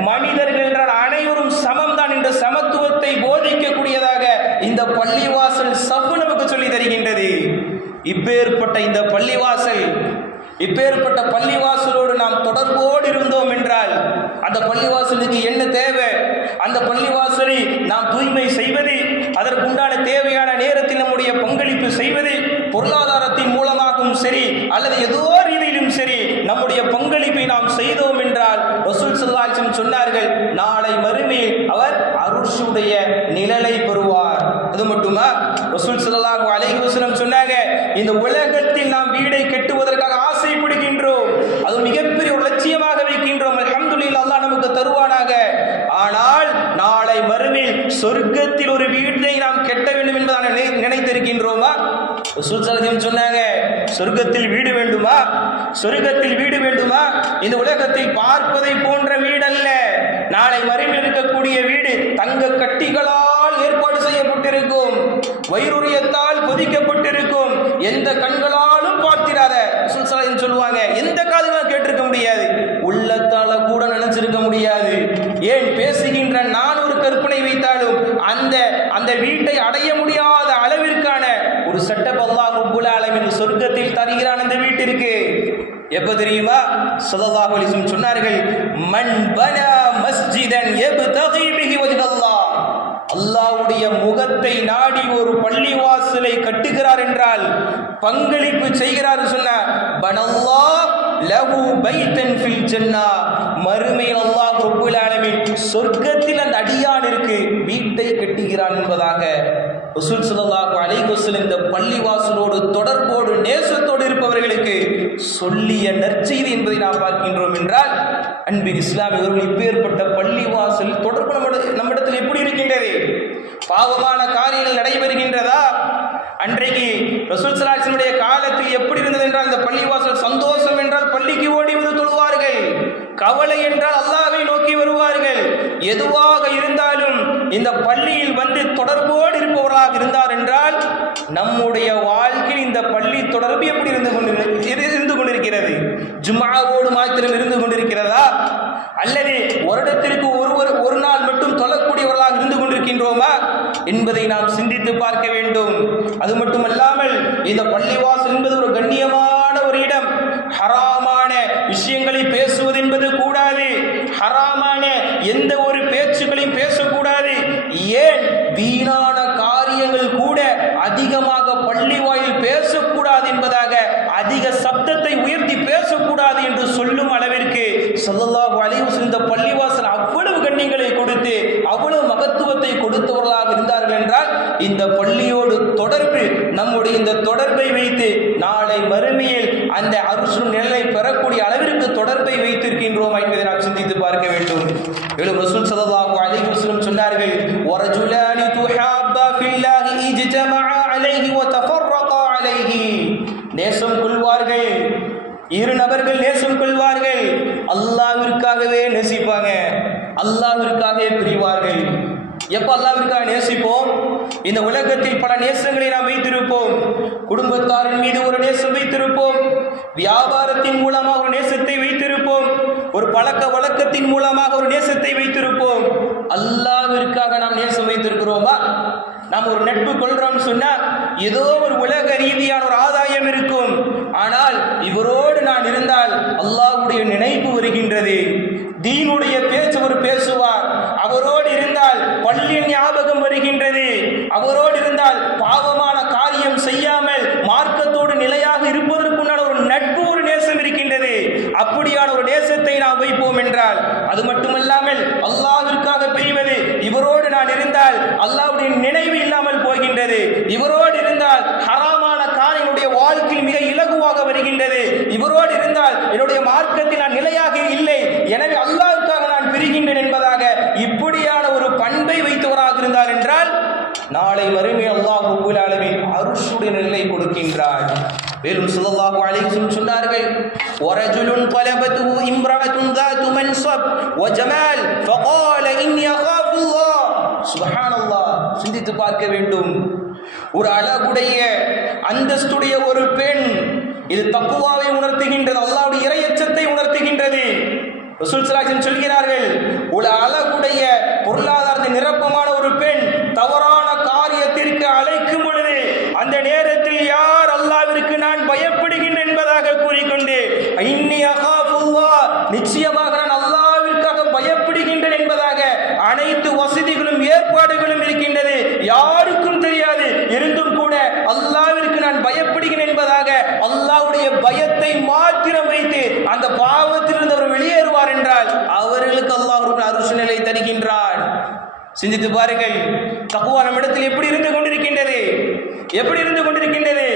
மனிதர்கள் என்றால் அனைவரும் சமம்தான் என்ற சமத்துவத்தை போதிக்கக்கூடியதாக இந்த பள்ளிவாசல் சஃப் நமக்கு சொல்லி தருகின்றது. இப்பேற்பட்ட இந்த பள்ளிவாசல், இப்பேற்பட்ட பள்ளிவாசலோடு நாம் தொடர்போடு இருந்தோம் என்றால் அந்த பள்ளிவாசலுக்கு என்ன தேவை? அந்த பள்ளிவாசலை நாம் தூய்மை செய்வது, அதற்குண்டான தேவையான நேரத்தில் நம்முடைய பங்களிப்பு செய்வது, பொருளாதாரத்தின் மூலமாகவும் சரி அல்லது ஏதோ ரீதியிலும் சரி நம்முடைய பங்களிப்பை நாம் செய்தோம் என்றால் ரசூல் ஸல்லல்லாஹு அலைஹி வஸல்லம் சொன்னார்கள், நாளை மறுமையில் அவர் அர்ஷுடைய நிழலை பெறுவார். அது மட்டுமா, ரசூல் ஸல்லல்லாஹு அலைஹி வஸல்லம் சொன்னாங்க, இந்த உலகத்தில் நாம் வீடை கட்டுவதற்காக ஆசைப்படுகின்றோம், அது மிகப்பெரிய ஒரு லட்சியமாக வைக்கின்றோம். அல்ஹம்துலில்லாஹ், அல்லாஹ் நமக்கு தருவானாக. ஆனால் நாளை மறுமையில் சொர்க்கத்தில் ஒரு வீட்டை நாம் கட்ட வேண்டும் என்பதை நினைத்திருக்கின்றோமா? ரசூல் ஸல்லல்லாஹு அலைஹி வஸல்லம் சொன்னாங்க, சொர்க்கத்தில் வீடு வேண்டுமா? சொர்க்கத்தில் வீடு வேண்டுமா? இந்த உலகத்தில் பார்ப்பதை போன்ற வீடு அல்ல. நாளை மறுமையில் இருக்கக்கூடிய வீடு தங்க கட்டிகளால் ஏற்பாடு செய்யப்பட்டிருக்கும், வைரூரியத்தால் பொதிக்கப்பட்டிருக்கும், எந்த கண்களாலும் பார்த்திராத ரசூல் ஸல்லல்லாஹு அலைஹி வஸல்லம் சொல்லுவாங்க, எந்த காதுகளால் கேட்டிருக்க முடியாது, உள்ளத்தால கூட நினைச்சிருக்க முடியாது. ஏன் பேசுகின்ற நான் ஒரு கற்பனை வைத்தாலும் அந்த வீட்டை அடைய முடியாத அளவிற்கான ஒரு செட்டப் அல்லாஹ் ரப்பல் ஆலமீன் சொர்க்கத்தில் தருகிறான் அந்த வீட்டிற்கு. எப்ப தெரியுமா? ஸல்லல்லாஹு அலைஹி வஸல்லம் சொன்னார்கள், மன் பனா மஸ்ஜிதன் யப்தகி பிஹி வஜ்ஹல்லாஹ். அல்லாஹ்வுடைய முகத்தை நாடி ஒரு பள்ளிவாசலை கட்டுகிறார் என்றால், பங்களிப்பு செய்கிறார் சொன்னார், பனல்லாஹ் லஹு பைத்தன் ஃபில் ஜன்னah. மறுமையில் அல்லாஹ் ரப்பல் ஆலமீன் சொர்க்கத்தில் அந்த அடியானிற்கு வீட்டை கட்டுகிறான் என்பதாக ரசூல் ஸல்லல்லாஹு அலைஹி வஸல்லம் இந்த பள்ளிவாசலோடு தொடர்போடு நேசத்தோடு இருப்பவர்களுக்கு சொல்லிய நற்செய்தி என்பதை நாம் பார்க்கின்றோம் என்றால், அன்பின் இஸ்லாமியர்கள், இப்பேற்பட்ட பள்ளிவாசல் தொடர்பு நம்மிடத்தில் எப்படி இருக்கின்றது? பாவமான காரியங்கள் நடைபெறுகின்றதா? அன்றைக்கு ரசூல் ஸல்லல்லாஹு அலைஹி வஸல்லம் காலத்தில் எப்படி இருந்தது என்றால், இந்த பள்ளிவாசல் சந்தோஷம் என்றால் பள்ளிக்கு ஓடி வந்து தொழுவார்கள், கவலை என்றால் அல்லாஹ்வை நோக்கி வருவார்கள். எதுவாக இருந்தாலும் இந்த பள்ளியில் வந்து தொடர்போடு இருப்பவராக இருந்தார் என்றால் நம்முடைய வாழ்க்கையில் இந்த பள்ளி தொடர்பு எப்படி இருந்து கொண்டிருக்கிறது? ஜும்ஆவோடு மாத்திரம் இருந்து கொண்டிருக்கிறதா? அல்லது வருடத்திற்கு ஒரு நாள் மட்டும் தொழக்கூடியவர்களாக இருந்து கொண்டிருக்கின்றோமா என்பதை நாம் சிந்தித்து பார்க்க வேண்டும். அது மட்டுமல்லாமல் இந்த பள்ளிவாசல் என்பது ஒரு கண்ணியமான ஒரு இடம். ஹராமான விஷயங்களை பேசுவது என்பது கூடாது, ஹராமான எந்த ஒரு பேச்சுக்களையும் பேசக்கூடாது. ஏன் வீணான காரியங்கள் கூட அதிகமாக பள்ளி வாயில் பேசக்கூடாது என்பதாக அதிக சப்தத்தை உயர்த்தி பேசக்கூடாது என்று சொல்லும் அளவிற்கு ஸல்லல்லாஹு அலைஹி வஸல்லம் இந்த பள்ளிவாசல் அவ்வளவு கண்ணியங்களை கொடுத்து அவ்வளவு மகத்துவத்தை கொடுத்தவர்களாக இருந்தார்கள் என்றால், இந்த பள்ளியோடு தொடர்பு, நம்முடைய இந்த தொடர்பை வைத்து நாளை மறுமையில் அந்த அர்ஷுன் நிழலை பெறக்கூடிய அளவிற்கு தொடர்பை வைத்திருக்கின்றோம் என்பதை நாம் சிந்தித்து பார்க்க வேண்டும். மேலும் ரசூல் ஸல்லல்லாஹு அலைஹி வஸல்லம் சொன்னார்கள், வரஜுலானி துஹாப்பா ஃபில்லாஹி இஜ்தமஆ அலைஹி வ தஃபர்ரகா அலைஹி. நேசம் கொள்வார்கள், இரு நபர்கள் நேசம் கொள்வார்கள், அல்லாஹ்விற்காகவே நேசிப்பாங்க, அல்லாஹ்விற்காகவே பிரிவார்கள். எப்ப அல்லாஹ்விற்காக நேசிப்போம்? இந்த உலகத்தில் பல நேசங்களை நாம் வைத்திருப்போம். குடும்பத்தாரின் மீது ஒரு நேசம் வைத்திருப்போம், வியாபாரத்தின் மூலமாக ஒரு நேசத்தை வைத்திருப்போம், ஒரு பழக்க வழக்கத்தின் மூலமாக ஒரு நேசத்தை வைத்திருப்போம். அல்லாஹ்விற்காக நாம் நேசம் வைத்திருக்கிறோமா? நாம் ஒரு நட்பு கொள்றோம் சொன்னா ஏதோ ஒரு உலக ரீதியான ஒரு ஆதாயம் இருக்கும். ஆனால் இவரோடு நான் இருந்தால் அல்லாஹ்வுடைய நினைப்பு வருகின்றது, தீனுடைய பேச்சு அவர் பேசுவார். அவரோடு இருந்தால் பள்ளியின் ஞாபகம் வருகின்றது. அவரோடு இருந்தால் பாவமான காரியம் செய்யாமல் மார்க்கத்தோடு நிலையாக இருப்பதற்குண்டான ஒரு நட்பு, ஒரு நேசம் இருக்கின்றது. அப்படியான ஒரு நேசத்தை நாம் வைப்போம் என்றால், அது மட்டுமல்லாமல் அல்லாஹ்விற்காக பிரிவது, இவரோடு நான் இருந்தால் அல்லாஹ்வுடைய நினைவு இல்லாமல் போகின்றது, இவரோடு இருந்தால் ஹராமான காரியங்களுடைய வாழ்க்கையில் மிக இலகுவாக வருகின்றது, இவரோடு இருந்தால் என்னுடைய மார்க்கத்தில் நான் நிலையாக இல்லை, எனவே அல்லாஹ்வுக்காக நான் பிரிகின்றேன் என்பதாக இப்படியான ஒரு பண்பை வைத்தவராக இருந்தார் என்றால் நாளை மறுமை அல்லாஹ் ரப்பல் ஆலமீன் அர்ஷுடைய நிலை கொடுக்கின்றார். மேலும் ஸல்லல்லாஹு அலைஹி வஸல்லம் சொன்னார்கள், வரஜுலுன் தலபத்துஹு இம்ரஅத்துன் ذات மன்ஸப் வஜமால் ஃபகால இன்னி அகாஃபுல்லாஹ். சுப்ஹானல்லாஹ், சிந்தித்து பார்க்க வேண்டும். ஒரு அழகுடைய அந்தஸ்துடைய ஒரு பெண், இது தக்வாவை உணர்த்துகின்றது, அல்லாஹ்வுடைய இறையச்சத்தை உணர்த்துகின்றது. ரசூல் ஸல்லல்லாஹு அலைஹி வஸல்லம் சொல்கிறார்கள், ஒரு அழகுடைய பொருளாதாரத்தை நிரப்பமான ஒரு பெண் தவறான காரியத்திற்கு அழைக்கும் பொழுது அந்த நேரத்தில் யார் அல்லாஹ்விற்கு நான் பயப்படுகின்றேன் என்பதாக கூறிக்கொண்டு இன்னி அகாஃபுல்லாஹ், நிச்சயமாக நான் அல்லாஹ்விற்காக பயப்படுகின்றேன் என்பதாக அனைத்து வசதிகளும் ஏற்பாடுகளும் இருக்கின்றது, யாருக்கும் தெரியாது, இருந்தும் கூட அல்லாஹ்விற்கு நான் பயப்படுகிறேன் என்பதாக அல்லாஹ்வுடைய பயத்தை மாத்திரம் வைத்து அந்த பாவத்திலிருந்து அவர் வெளியேறுவார் என்றால் அவர்களுக்கு அல்லாஹ் ஒரு அருள் நிலை தருகின்றான். சிந்தித்து பாருங்கள், தக்வா நம்மிடத்தில் எப்படி இருந்து கொண்டிருக்கின்றது, எப்படி இருந்து கொண்டிருக்கின்றது?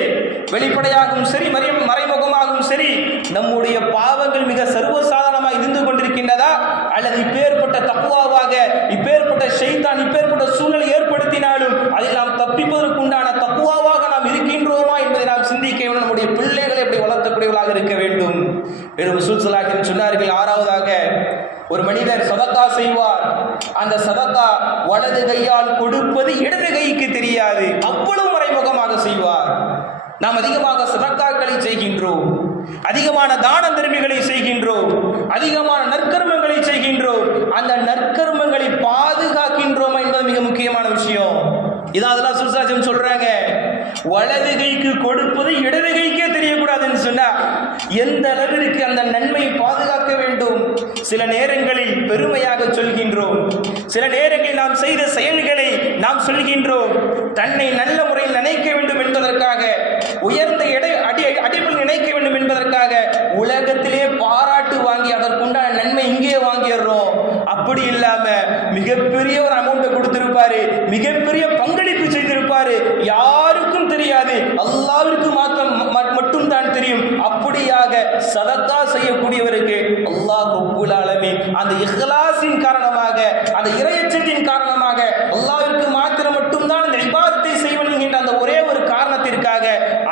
வெளிப்படையாகவும் சரி, மறைமுகமாகவும் சரி, நம்முடைய பாவங்கள் மிக சர்வசாதாரணமாக இருந்து கொண்டிருக்கின்றதா? அல்லது இப்பேற்பட்ட தக்வாவாக, இப்பேற்பட்ட ஷைத்தான் இப்பேற்பட்ட சூழலை ஏற்படுத்தினாலும் அதில் நாம் தப்பிப்பதற்குண்டான தக்வாவாக நாம் இருக்கின்றோமா என்பதை நாம் சிந்திக்க வேண்டும். நம்முடைய பிள்ளைகளை எப்படி வளர்த்தக்கூடியவர்களாக இருக்க வேண்டும். மேலும் ரசூல் ஸல்லல்லாஹு அலைஹி வஸல்லம் சொன்னார்கள், ஆறாவதாக ஒரு மனிதர் சதக்கா செய்வார், அந்த சதக்கா வலது கையால் கொடுப்பது இடது கைக்கு தெரியாது, அவ்வளவு மறைமுகமாக செய்வார். நாம் அதிகமாக சதக்காக்களை செய்கின்றோம், அதிகமான தான தர்மங்களை செய்கின்றோம், அதிகமான நற்கர்மங்களை செய்கின்றோம். அந்த நற்கர்மங்களை பாதுகாக்கின்றோம் என்பது மிக முக்கியமான விஷயம். இதான் அதெல்லாம் சுல்சாஜம் சொல்றாங்க, வலது கைக்கு கொடுப்பது இடது கைக்கே தெரியக்கூடாதுன்னு சொன்னா எந்த அளவிற்கு அந்த நன்மையை பாதுகாக்க வேண்டும். சில நேரங்களில் பெருமையாக சொல்கின்றோம், சில நேரங்களில் நாம் செய்த செயல்களை நாம் சொல்கின்றோம், தன்னை நல்ல முறையில் நினைக்க வேண்டும் என்பதற்காக, உயர்ந்த அடிப்பில் நினைக்க வேண்டும் என்பதற்காக உலகத்திலே பாராட்டு வாங்கி அதற்குண்டான நன்மை இங்கே வாங்கிடுறோம். அப்படி இல்லாம மிகப்பெரிய ஒரு அமௌண்ட்டை கொடுத்திருப்பாரு, மிகப்பெரிய பங்களிப்பு செய்திருப்பாரு, யாருக்கும் தெரியாது, அல்லாஹ்விற்கு மட்டும் தான் தெரியும். அப்படியாக சதக்கா செய்யக்கூடியவருக்கு அல்லாஹ் ரப்பல் ஆலமீன் அந்த இஹ்லாஸின் காரணமாக, அந்த இறையச்சத்தின் காரணமாக, அல்லாஹ்விற்கு மாத்திரம் மட்டும்தான் அந்த இபாதத்தை செய்வன் என்கின்ற அந்த ஒரே ஒரு காரணத்திற்காக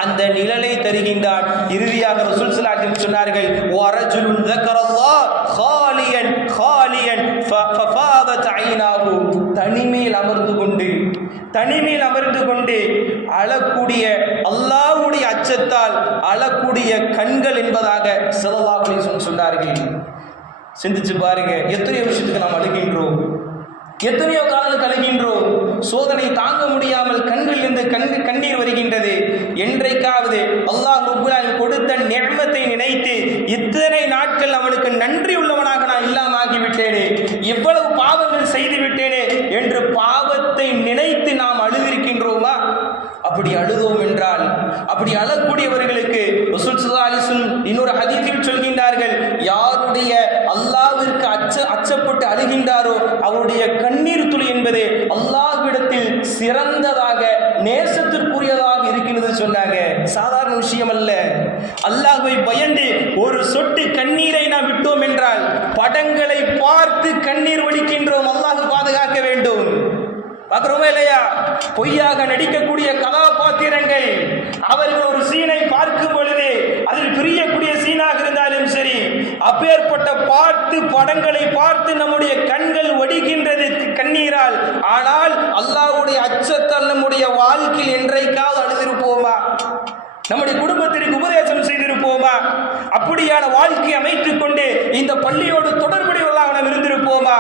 அந்த நிழலை தருகின்றான். இறுதியாக ரசூல் ஸல்லல்லாஹு அலைஹி வஸல்லம் சொன்னார்கள், வரஜுலுன் ذكرல்லாஹ் காலியன் ஃபஃபாதத் ஐனாஹு, தனிமையில் அமர்ந்து கொண்டு அழக்கூடிய, அல்லாஹ்வுடைய அச்சத்தால் அழக்கூடிய கண்கள் என்பதாக ஸல்லல்லாஹு அலைஹி வஸல்லம் சொன்னார்கள். சிந்திச்சு பாருங்க, எத்தனையோ விஷயத்துக்கு நாம் அழுகின்றோம், எத்தனையோ காலங்களுக்கு அழுகின்றோம், சோதனை தாங்க முடியாமல் கண்களிலிருந்து கண்ணீர் வருகின்றது. என்றைக்காவது அல்லாஹ் ரப்பல் ஆலமீன் கொடுத்த நிஅமத்தை நினைத்து இத்தனை நாட்கள் அவனுக்கு நன்றி உள்ளவனாக நான் இல்லாம ஆகிவிட்டேனே, எவ்வளவு பாவங்கள் செய்து விட்டேனே என்று பாவத்தை நினைத்து நாம் அழுதிருக்கின்றோமா? அப்படி அழுதோம் என்றால், அப்படி அழக்கூடியவர்களுக்கு ரசூல் ஸல்லல்லாஹு அலைஹி வஸல்லம் இன்னொரு ஹதீஸில் சொல்கின்றார்கள், யாருடைய அல்லாஹ்விற்கு அச்சப்பட்டு அழுகின்றாரோ அவருடைய கண்ணீர் துளி என்பது அல்லாஹ்விடத்தில் சிறந்ததாக, நேசத்திற்குரியதாக இருக்கிறது சொன்னாங்க. சாதாரண விஷயம் அல்ல. அல்லாஹ்வை பயந்து ஒரு சொட்டு கண்ணீரை நாம் விட்டோம் என்றால் படங்களை பார்த்து கண்ணீர் வடிக்கின்றோம். அல்லாஹ் பாதுகாக்க வேண்டும். பார்க்கிறோமா இல்லையா? பொய்யாக நடிக்கக்கூடிய கதாபாத்திரங்கள், அவர்கள் ஒரு சீனை பார்க்கும் பொழுது அதில் பிரியக்கூடிய சீனாக இருந்தாலும் சரி, அப்பேற்பட்ட படங்களை பார்த்து நம்முடைய கண்கள் வடிகின்றது கண்ணீரால். ஆனால் அல்லாஹ்வுடைய அச்சத்தால் நம்முடைய வாழ்க்கையில் என்றைக்காவது அழுதிருப்போமா? நம்முடைய குடும்பத்திற்கு உபதேசம் செய்திருப்போமா? அப்படியான வாழ்க்கை அமைத்துக் கொண்டு இந்த பள்ளியோடு தொடர்புடையவர்களாக நாம் இருந்திருப்போமா?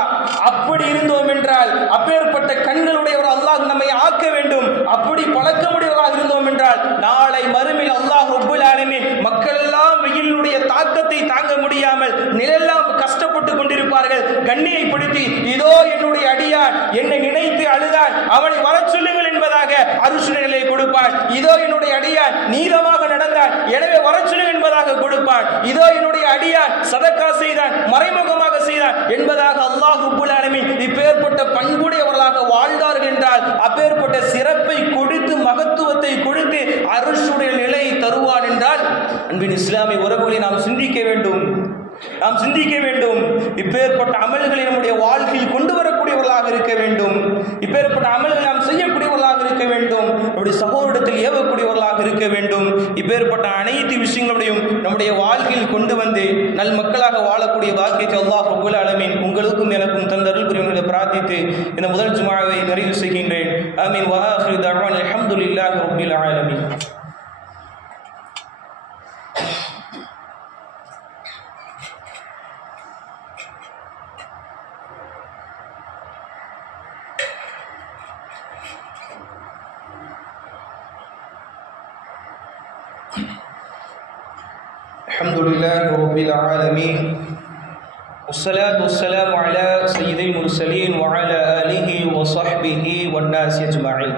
அப்படி இருந்தோம் என்றால் அப்பேற்பட்ட கண்களுடையவர் அல்லாஹ் நம்மை ஆக்க வேண்டும். அப்படி பழக்கமுடையவராக இருந்தோம் என்றால் நாளை மறுமையில் அல்லாஹ் ரப்பல் ஆலமீன் மக்கள் எல்லாம் வெயிலுடைய தாக்கத்தை தாங்க முடியாமல் நிலெல்லாம் கஷ்டப்பட்டு கொண்டிருப்பார்கள். கண்ணியப்படுத்தி இதோ என்னுடைய அடியான் என்னை நினைத்து அழுதான், அவனை வர சொல்லுங்கள் என்பதாக அருசுநிலை கொடுப்பான். இதோ என்னுடைய அடியான் நீளமாக நடந்தான், எனவே வர சொல்லுங்கள் என்பதாக கொடுப்பான். இதோ என்னுடைய அடியான் சதக்கா செய்தான், மறைமுகமாக செய்தான் என்பதாக அல்லாஹ் ரப்பல் ஆலமீன் இப்பேற்பட்ட பண்புடையவர்களாக வாழ்ந்தார்கள் என்றால் அப்பேற்பட்ட சிறப்பை கொடுத்து மகத்துவத்தை கொடுத்து அருசுடைய நிலை தருவான் என்றால் அன்பின் இஸ்லாமிய உறவுகளை நாம் சிந்திக்க வேண்டும். இப்பேற்பட்ட அமல்களை நம்முடைய வாழ்க்கையில் கொண்டு வரக்கூடியவர்களாக இருக்க வேண்டும். இப்பேற்பட்ட அமல்களை நாம் செய்யக்கூடியவர்களாக இருக்க வேண்டும். நம்முடைய சகோதரத்தில் ஏவக்கூடியவர்களாக இருக்க வேண்டும். இப்பேற்பட்ட அனைத்து விஷயங்களையும் நம்முடைய வாழ்க்கையில் கொண்டு வந்து நல் மக்களாக வாழக்கூடிய பாக்கியத்தை அல்லாஹ் ரப்பல் ஆலமீன் உங்களுக்கும் எனக்கும் தந்தருள் புரியும்படி பிரார்த்தித்து இந்த முதல் ஜும்ஆவை நிறைவு செய்கின்றேன். ஆமீன். வ ஆகிரு தஅவானா அல்ஹம்துலில்லாஹி ரப்பில் ஆலமீன். அல்ஹம்துலில்லாஹி ரப்பில் ஆலமீன். والصلاة والسلام على سيد المرسلين وعلى آله وصحبه والناس أجمعين.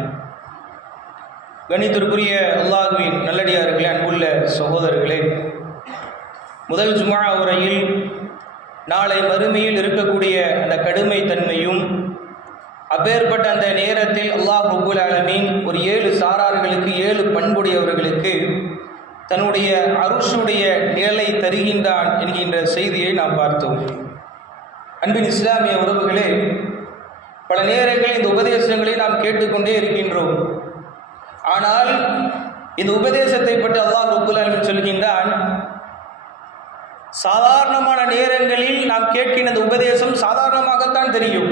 கணித்திற்குரிய அல்லாஹ்வின் நல்லடியார்களே, அன்புள்ள சகோதரர்களே, முதல் ஜும்ஆ உரையில் நாளை மறுமையில் இருக்கக்கூடிய அந்த கடுமை தன்மையும் அப்பேற்பட்ட அந்த நேரத்தில் அல்லாஹ் ரப்பல் ஆலமீன் ஒரு 7 சாரார்களுக்கு 7 பண்புடையவர்களுக்கு தன்னுடைய அருஷுடைய நிழலை தருகின்றான் என்கின்ற செய்தியை நாம் பார்த்தோம். அன்பின் இஸ்லாமிய உறவுகளே, பல நேரங்களில் இந்த உபதேசங்களை நாம் கேட்டுக்கொண்டே இருக்கின்றோம். ஆனால் இந்த உபதேசத்தை பற்றி அல்லாஹ் ரப்பல் ஆலமீன் சொல்கின்றான், சாதாரணமான நேரங்களில் நாம் கேட்கின்ற அந்த உபதேசம் சாதாரணமாகத்தான் தெரியும்.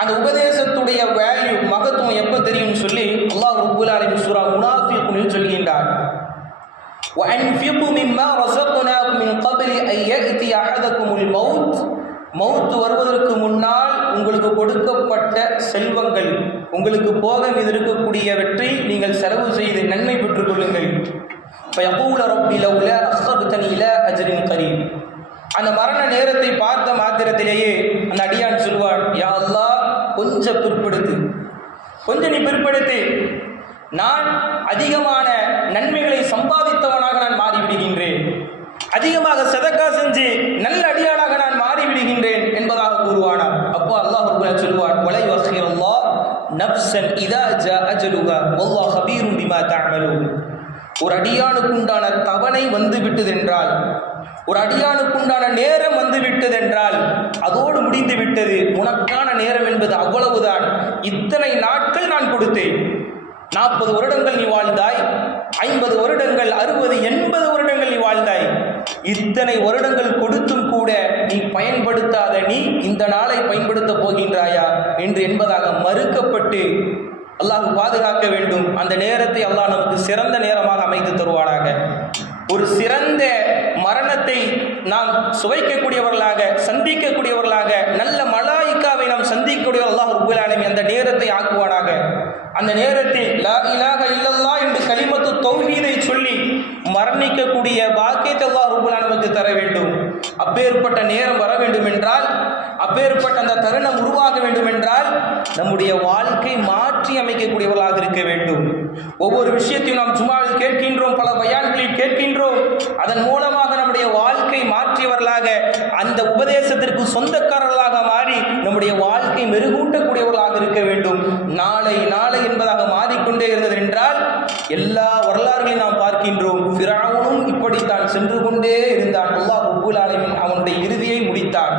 அந்த உபதேசத்துடைய வேல்யூ மகத்துவம் எப்போ தெரியும் சொல்லி அல்லாஹ் ரப்பல் ஆலமீன் சூரா முனாஃபிகூனில் சொல்கின்றான். وَأَنْفِقُوا مِمَّا رَزَقْنَاكُمْ مِنْ قَبْلِ أَنْ يَأْتِيَ أَحَدَكُمُ الْمَوْتُ. மௌத் வருவதற்கு முன்னால் உங்களுக்கு கொடுக்கப்பட்ட செல்வங்கள், உங்களுக்கு போக மீது இருக்கக்கூடியவற்றை நீங்கள் செலவு செய்து நன்மை பெற்றுக் கொள்ளுங்கள். فَيَقُولَ رَبِّ لَوْلَا أَخَّرْتَنِي إِلَى أَجَلٍ قَرِيبٍ. அந்த மரண நேரத்தை பார்த்த மாத்திரத்திலேயே அந்த அடியான் சொல்வான், யா அல்லாஹ், கொஞ்சம் நீ பிற்படுத்து, நான் அதிகமான நன்மைகளை சம்பாதித்தவனாக நான் மாறிவிடுகின்றேன், அதிகமாக சதக்கா செஞ்சு நல்ல அடியானாக நான் மாறிவிடுகின்றேன் என்பதாக கூறுவானாம். அப்போ அல்லாஹ் ரப்பல் ஆலமீன் சொல்வான், வலை வஸ்ஹிரல்லாஹ் நஃப்ஸன் இதா ஜா அஜலுஹா வல்லாஹ் கபீரும் பிமா தஅமலூன். ஒரு அடியானுக்குண்டான தவணை வந்து விட்டதென்றால், ஒரு அடியானுக்குண்டான நேரம் வந்து விட்டதென்றால் அதோடு முடிந்து விட்டது. உனக்கான நேரம் என்பது அவ்வளவுதான். இத்தனை நாட்கள் நான் கொடுத்தேன். 40 வருடங்கள் நீ வாழ்ந்தாய், 50 வருடங்கள், 60, 80 வருடங்கள் நீ வாழ்ந்தாய். இத்தனை வருடங்கள் கொடுத்தும் கூட நீ பயன்படுத்தாத நீ இந்த நாளை பயன்படுத்த போகின்றாயா என்று என்பதாக மறுக்கப்பட்டு அல்லாஹ் பாதுகாக்க வேண்டும். அந்த நேரத்தை அல்லாஹ் நமக்கு சிறந்த நேரமாக அமைத்து தருவானாக. ஒரு சிறந்த மரணத்தை நாம் சுவைக்கக்கூடியவர்களாக, சந்திக்கக்கூடியவர்களாக, நல்ல மலாயிக்காவை நாம் சந்திக்கக்கூடிய அல்லாஹ் ரப்பல் ஆலமீன் அந்த நேரத்தை ஆக்குவானாக. அந்த நேரத்தில் லா இலாஹ இல்லல்லாஹ் என்று கலிமத்து தௌஹீதை சொல்லி மரணிக்கக்கூடிய பாக்கியத்தை அல்லாஹ் ரப்பல் ஆலமீன் நமக்கு தர வேண்டும். அப்பேற்பட்ட நேரம் வர வேண்டும் என்றால், அப்பேற்பட்ட அந்த தருணம் உருவாக வேண்டும் என்றால் நம்முடைய வாழ்க்கை மாற்றி அமைக்கக்கூடியவர்களாக இருக்க வேண்டும். ஒவ்வொரு விஷயத்தையும் நாம் ஜும்ஆவில் கேட்கின்றோம், பல பயான்களில் கேட்கின்றோம். அதன் மூலமாக நம்முடைய வாழ்க்கை மாற்றியவர்களாக, அந்த உபதேசத்திற்கு சொந்தக்காரர்களாக மாறி நம்முடைய வாழ்க்கை மெருகூட்டக்கூடியவர்களாக இருக்க வேண்டும். நாளை என்பதாக மாறிக்கொண்டே இருந்தது என்றால் எல்லா வரலாறுகளையும் நாம் பார்க்கின்றோம். ஃபிரௌனும் இப்படித்தான் சென்று கொண்டே இருந்தான். அல்லாஹ் ரப்பல் ஆலமீன் அவனுடைய இறுதியை முடித்தான்.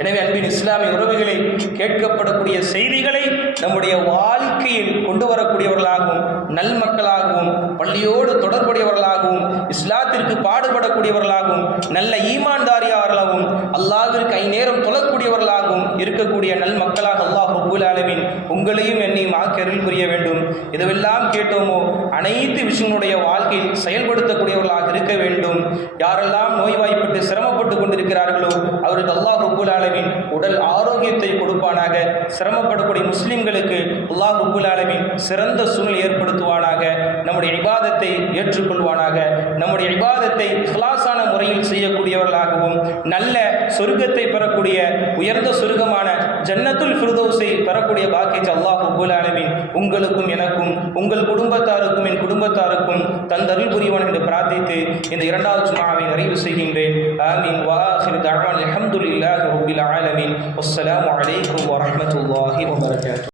எனவே அன்பின் இஸ்லாமிய உறவுகளை, கேட்கப்படக்கூடிய செய்திகளை நம்முடைய வாழ்க்கையில் கொண்டு வரக்கூடியவர்களாகவும், நல்மக்களாகவும், பள்ளியோடு தொடர்புடையவர்களாகவும், இஸ்லாத்திற்கு பாடுபடக்கூடியவர்களாகவும், நல்ல ஈமான்தாரியார்களாகவும், அல்லாஹ்விற்கு நேரம் தொழக்கூடியவர்களாகவும் இருக்கக்கூடிய நல் மக்களாக அல்லாஹ் ரப்பல் ஆலமீன் எதுவெல்லாம் கேட்டோமோ அனைத்து விஷயங்களுடைய வாழ்க்கையில் செயல்படுத்தக்கூடியவர்களாக இருக்க வேண்டும். யாரெல்லாம் நோய்வாய்ப்பட்டு சிரமப்பட்டு கொண்டிருக்கிறார்களோ அவருக்கு அல்லாஹ் ரப்பல் ஆலமீன் உடல் ஆரோக்கியத்தை கொடுப்பானாக. சிரமப்படக்கூடிய முஸ்லிம்களுக்கு அல்லாஹ் ரப்பல் ஆலமீன் சிறந்த சூழ்நிலை ஏற்படுத்துவானாக. நம்முடைய இபாதத்தை ஏற்றுக்கொள்வானாக. நம்முடைய இபாதத்தை இஹ்லாஸான முறையில் செய்யக்கூடியவர்களாகவும் நல்ல சொர்க்கத்தை பெறக்கூடிய உயர்ந்த சொர்க்கமான ஜன்னத்துல் ஃபிர்தௌஸை பெறக்கூடிய பாக்கியத்தை அல்லாஹ் ரப்பல் ஆலமீன் உங்களுக்கும் எனக்கும் உங்கள் குடும்பத்தாருக்கும் என் குடும்பத்தாருக்கும் தந்தருள் புரிவான் என்று பிரார்த்தித்து இந்த இரண்டாவது ஜும்ஆவை நிறைவு செய்கின்றேன். ஆமீன். வ ஆகிரு தஅவானா அல்ஹம்துலில்லாஹி ரப்பில் ஆலமீன். வஸ்ஸலாமு அலைக்கும் வரஹ்மத்துல்லாஹி வபரகாத்துஹு.